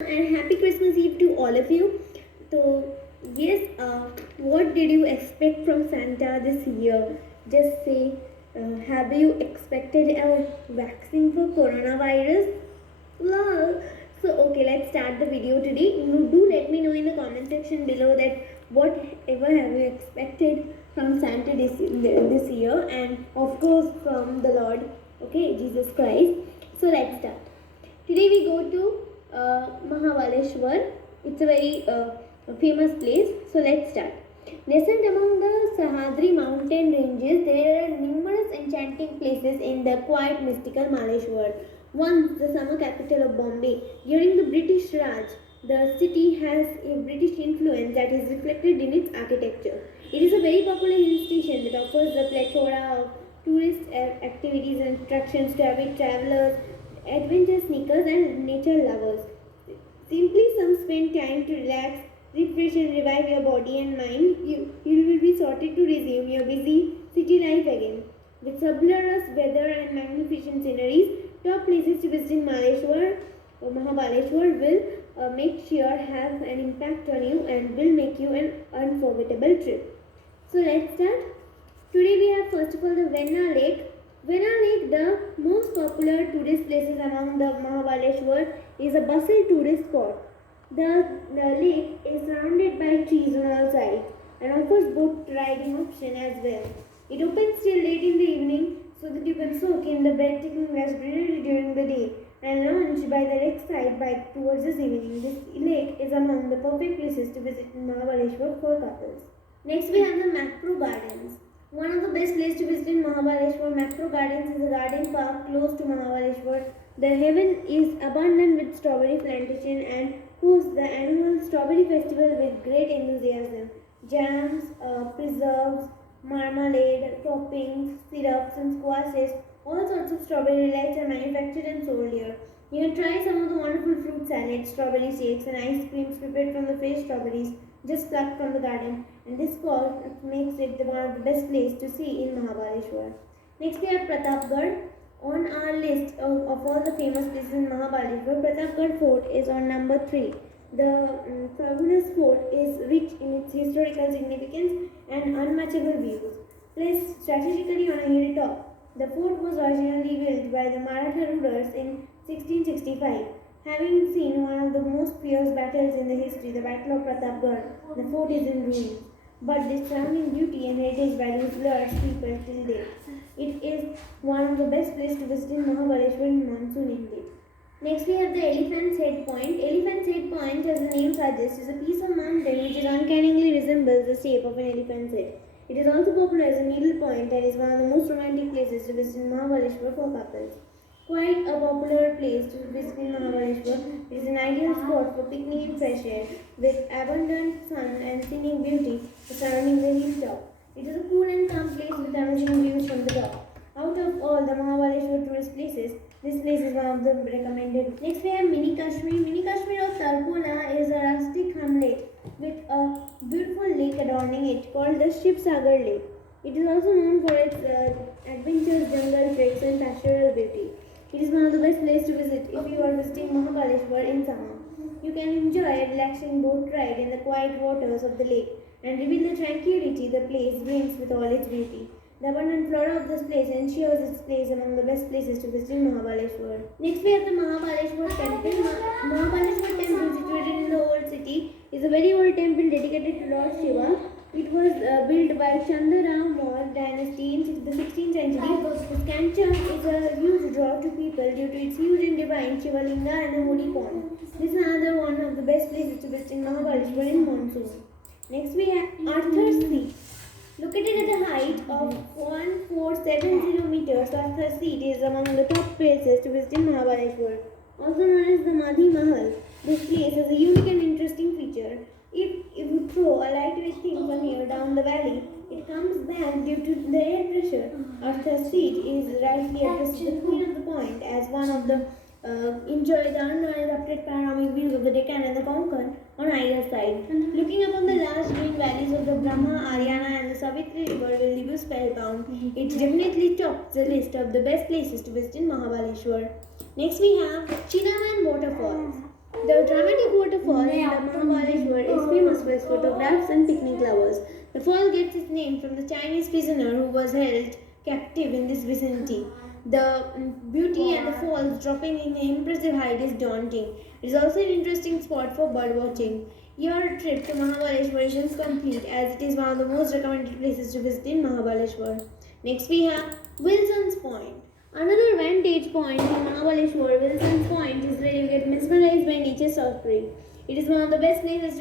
And happy Christmas Eve to all of you. So, yes, what did you expect from Santa this year? Just say, have you expected a vaccine for coronavirus? Wow. So, okay, let's start the video today. Do let me know in the comment section below that whatever have you expected from Santa this year, and of course from the Lord, okay, Jesus Christ. So, let's start. Today we go to Mahabaleshwar. It's a very famous place. So let's start. Nestled among the Sahyadri mountain ranges, there are numerous enchanting places in the quiet mystical Maleshwar. Once the summer capital of Bombay, during the British Raj, the city has a British influence that is reflected in its architecture. It is a very popular hill station that offers a plethora of tourist activities and attractions to avid travelers, adventure seekers, and nature lovers. Simply some spend time to relax, refresh, and revive your body and mind. You will be sorted to resume your busy city life again. With sublurious weather and magnificent sceneries, top places to visit in Maleshwar or Mahabaleshwar will make sure have an impact on you and will make you an unforgettable trip. So let's start. Today we have first of all the Venna Lake. Venna Lake, the most popular tourist places among the Mahabaleshwar, is a bustling tourist spot. The lake is surrounded by trees on all sides and offers boat riding option as well. It opens till late in the evening so that you can soak in the breathtaking lush greenery during the day and launch by the lakeside by towards this evening. This lake is among the perfect places to visit in Mahabaleshwar for couples. Next we have the Macro Gardens. One of the best places to visit in Mahabaleshwar, Macro Gardens is a garden park close to Mahabaleshwar. The haven is abundant with strawberry plantation and hosts the annual strawberry festival with great enthusiasm. Jams, preserves, marmalade, toppings, syrups, and squashes. All sorts of strawberry delights are manufactured and sold here. You can try some of the wonderful fruit salads, strawberry shakes, and ice creams prepared from the fresh strawberries just plucked from the garden, and this spot makes it one of the best places to see in Mahabaleshwar. Next we have Pratapgarh. On our list of all the famous places in Mahabaleshwar, Pratapgarh Fort is on number 3. The fabulous fort is rich in its historical significance and unmatchable views. Placed strategically on a hilltop, the fort was originally built by the Maratha rulers in 1665. Having seen one of the most fierce battles in the history, the Battle of Pratapgarh, the fort is in ruins. But the surrounding beauty and heritage values lures people till date. It is one of the best places to visit in Mahabaleshwar in monsoon indeed. Next we have the Elephant's Head Point. Elephant's Head Point, as the name suggests, is a piece of mountain which uncannily resembles the shape of an elephant's head. It is also popular as a needle point and is one of the most romantic places to visit in Mahabaleshwar for couples. Quite a popular place to visit in Mahabaleshwar, it is an ideal spot for picnic in fresh air with abundant sun and scenic beauty surrounding the hilltop. It is a cool and calm place with amazing views from the top. Out of all the Mahabaleshwar tourist places, this place is one of the recommended. Next we have Mini Kashmir. Mini Kashmir of Tarpola is a rustic hamlet with a beautiful lake adorning it called the Shiv Sagar Lake. It is also known for its adventures, jungle treks, and pastoral beauty. It is one of the best places to visit if you are visiting Mahabaleshwar in summer. You can enjoy a relaxing boat ride in the quiet waters of the lake and reveal the tranquility the place brings with all its beauty. The abundant flora of this place ensures its place among the best places to visit in Mahabaleshwar. Next we have the Mahabaleshwar temple. Mahabaleshwar temple, situated in the old city, is a very old temple dedicated to Lord Shiva. It was built by Chandraram Maurya dynasty in the 16th century. This Kancham is a huge draw to people due to its huge and divine Shivalinga and a holy pond. This is another one of the best places to visit in Mahabaleshwar in monsoon. Next we have Arthur's Seat. Located at a height of 1470 meters, Arthur's Seat is among the top places to visit in Mahabaleshwar. Also known as the Madhi Mahal, this place has a unique and interesting feature. If you throw a lightweight thing from here down the valley, it comes back due to the air pressure. Arthur's Seat is rightly addressed to the Queen of the Point as one of the enjoy the uninterrupted panoramic views of the Deccan and the Konkan on either side. Looking upon the large green valleys of the Brahma, Ariana, and the Savitri River will leave you spellbound. It definitely tops the list of the best places to visit in Mahabaleshwar. Next we have Chinaman Waterfalls. The dramatic waterfall in the Mahabaleshwar is famous for its photographs and picnic lovers. The fall gets its name from the Chinese prisoner who was held captive in this vicinity. The beauty and the falls dropping in an impressive height is daunting. It is also an interesting spot for bird watching. Your trip to Mahabaleshwar is complete as it is one of the most recommended places to visit in Mahabaleshwar. Next we have Wilson's Point. Another vantage point in Mahabaleshwar, Wilson's Point, is where you get mesmerized by nature's scenery. It is one of the best places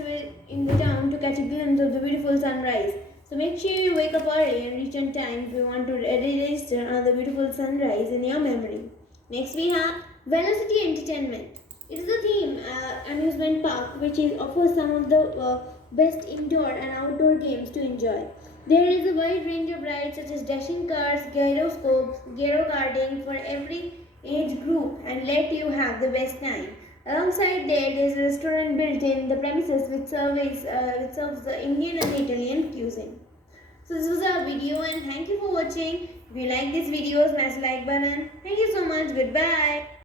in the town to catch a glimpse of the beautiful sunrise. So make sure you wake up early and reach on time if you want to register another beautiful sunrise in your memory. Next we have Velocity Entertainment. It is a theme amusement park which offers some of the best indoor and outdoor games to enjoy. There is a wide range of rides such as dashing cars, gyroscopes, gyro karting for every age group and let you have the best time. Alongside there is a restaurant built in the premises which serves the Indian and Italian cuisine. So this was our video and thank you for watching. If you like this video, smash the like button. Thank you so much. Goodbye.